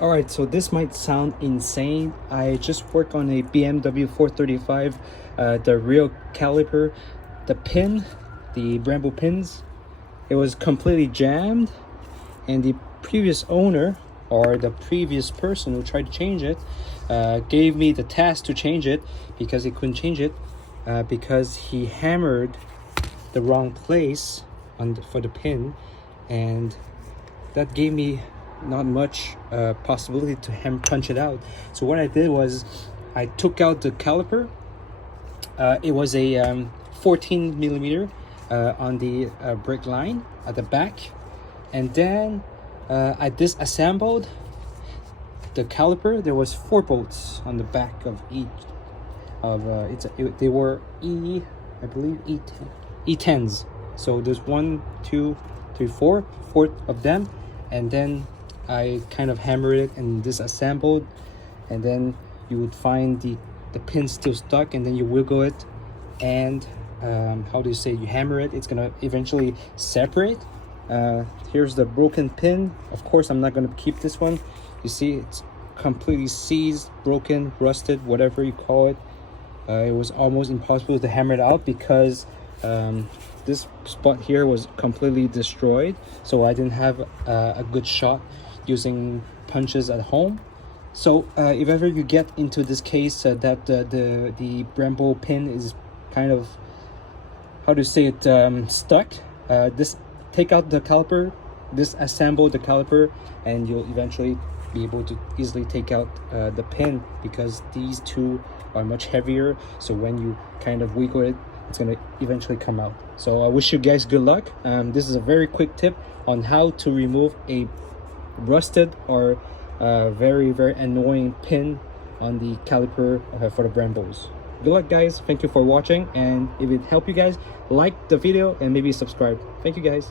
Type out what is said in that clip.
Alright, so this might sound insane. I just worked on a BMW 435, the real caliper, the pin, the Brembo pins, it was completely jammed, and the previous owner, or the previous person who tried to change it, gave me the task to change it because he couldn't change it because he hammered the wrong place for the pin, and that gave me not much possibility to punch it out. So what I did was I took out the caliper. It was a 14 millimeter on the brake line at the back, and then I disassembled the caliper. There was 4 bolts on the back of each of they were I believe E10s. So there's 1, 2, 3, 4 of them, and then I kind of hammered it and disassembled, and then you would find the pin still stuck, and then you wiggle it, and how do you say, you hammer it, it's gonna eventually separate. Here's the broken pin. Of course I'm not gonna keep this one. You see, it's completely seized, broken, rusted, whatever you call it. It was almost impossible to hammer it out because this spot here was completely destroyed, so I didn't have a good shot using punches at home. So if ever you get into this case that the Brembo pin is kind of, how to say it, stuck, take out the caliper, disassemble the caliper, and you'll eventually be able to easily take out the pin, because these two are much heavier, so when you kind of wiggle it, it's gonna eventually come out. So I wish you guys good luck. This is a very quick tip on how to remove a rusted or very annoying pin on the caliper for the Brembos. Good luck guys, thank you for watching, and if it helped you guys, like the video and maybe subscribe. Thank you guys.